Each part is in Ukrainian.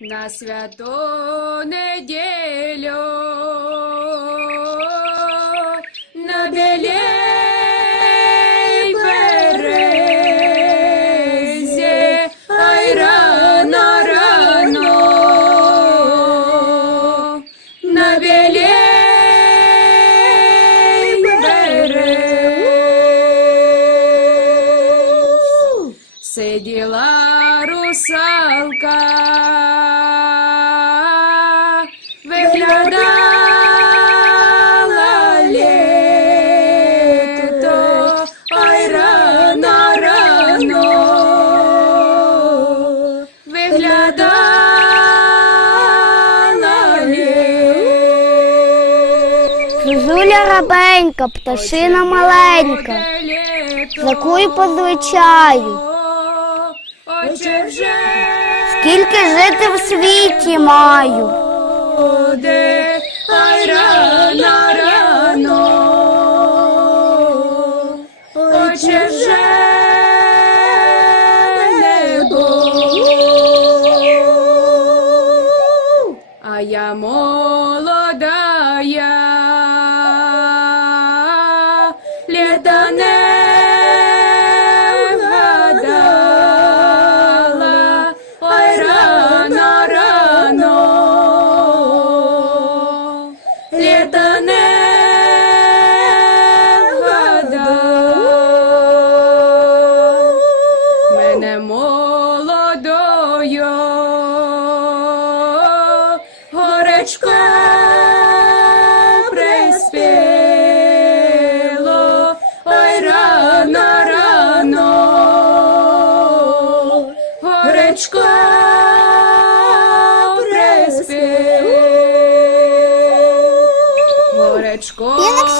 на святу неділю Зозуля рабенька, пташина маленька, Закуй позвичаю. Скільки жити в світі маю.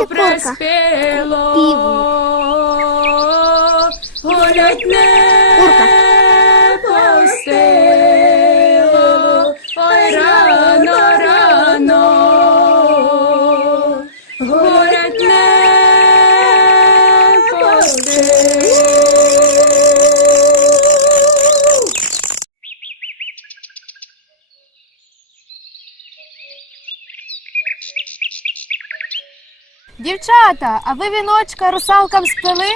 Курка? приспіло, Півник. не Дівчата, а ви віночка русалкам сплели?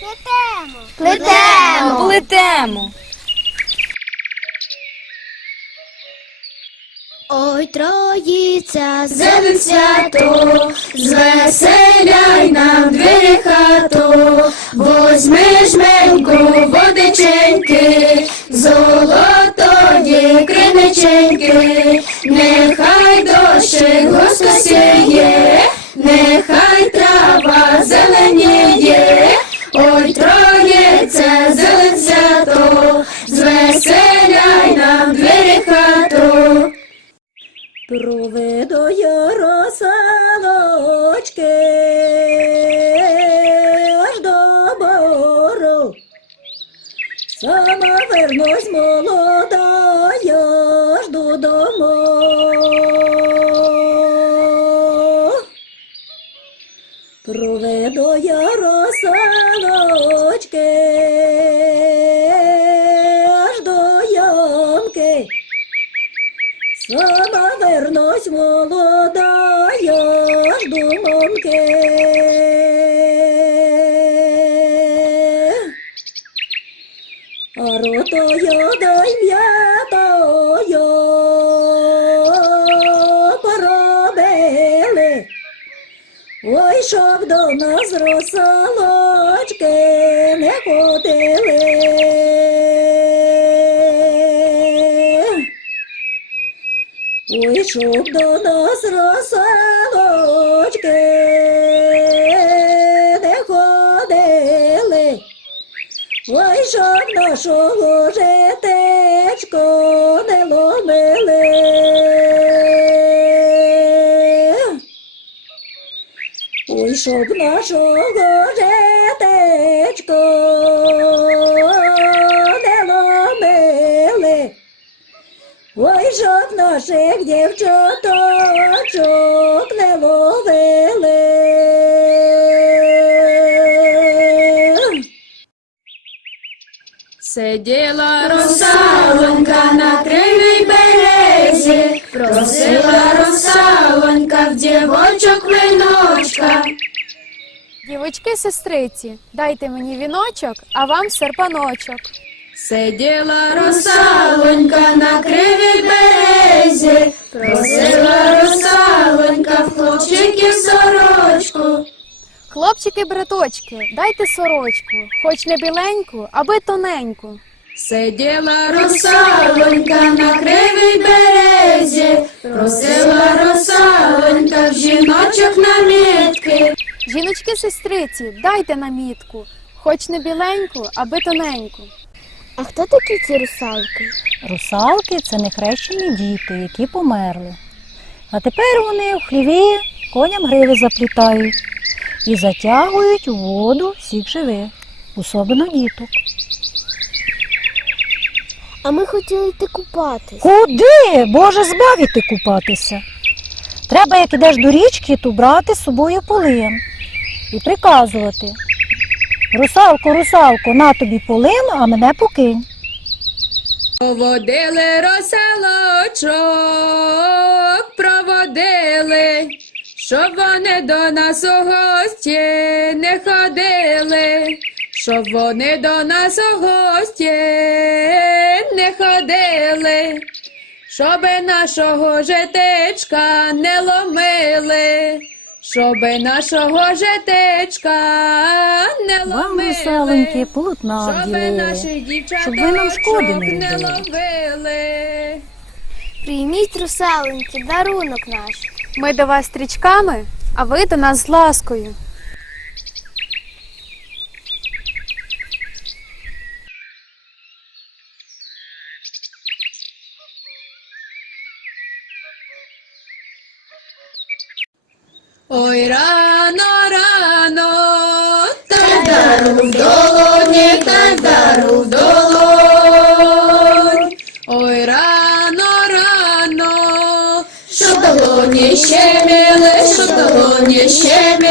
Плетемо. Плетемо. Плетемо. Ой, троїця, Зелень свято, звеселяй нам двері хату, возьми жменьку водиченьки, золотої Проведу я росалочки аж до бору. Сама вернусь молода, я жду дому. Проведу Ой, щоб до нас росалочки не ходили. Ой, щоб до нас росалочки не ходили. Ой, щоб нашого житечко не ломили. щоб нашого житечко не ломили, ой, щоб наших дівчаточок не ловили. Сиділа русалонька на кривій березі, просила русалонька в дівочок виночка. Дівочки, сестриці, дайте мені віночок, а вам серпаночок. Сиділа русалонька на кривій березі, просила русалонька в хлопчиків сорочку. Хлопчики, браточки, дайте сорочку, хоч не біленьку, аби тоненьку. Сиділа русалонька на кривій березі, просила русалонька в жіночок намітки. Жіночки, сестриці, дайте намітку, хоч не біленьку, аби тоненьку. А хто такі ці русалки? Русалки це нехрещені діти, які померли. А тепер вони в хліві коням гриви заплітають і затягують у воду всіх живих, особливо діток. А ми хотіли йти купатись. Куди? Боже, збавити купатися. Треба, як ідеш до річки, то брати з собою полин і приказувати. Русалко, русалко, на тобі полин, а мене покинь. Проводили роселочок, проводили, щоб вони до нас у гості не ходили, щоб вони до нас у гості не ходили, щоби нашого житечка не ломили, щоби нашого житечка не Вам, ломили. русаленьки, полотна Щоби вділили. наші дівчата щоб ви нам шкоди не не робили. ловили. Прийміть русалоньки, дарунок наш. Ми до вас стрічками, а ви до нас з ласкою. Ой, рано, рано, та дару в долоні, та дару в долонь. Ой, рано, рано, що долоні щеміли, що в долоні щеміл.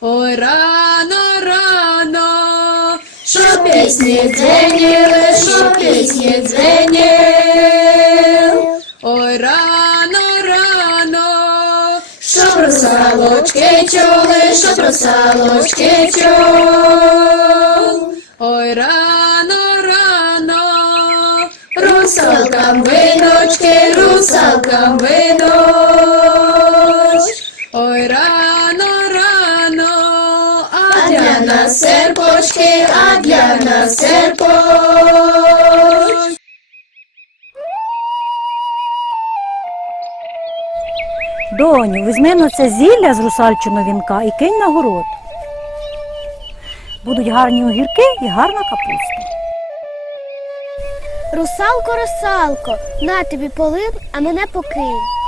Ой, рано, рано, що пісні дзвеніли, що пісні дзвеніли. Русалочки чули, щоб русалочки чули. Ой, рано, рано, русалкам виночки, русалкам виноч. Ой, рано, рано, а для нас серпочки, а для нас серпочки. Доню, візьми на це зілля з русальчиного вінка і кинь на город. Будуть гарні огірки і гарна капуста. Русалко, русалко, на тобі полин, а мене покинь.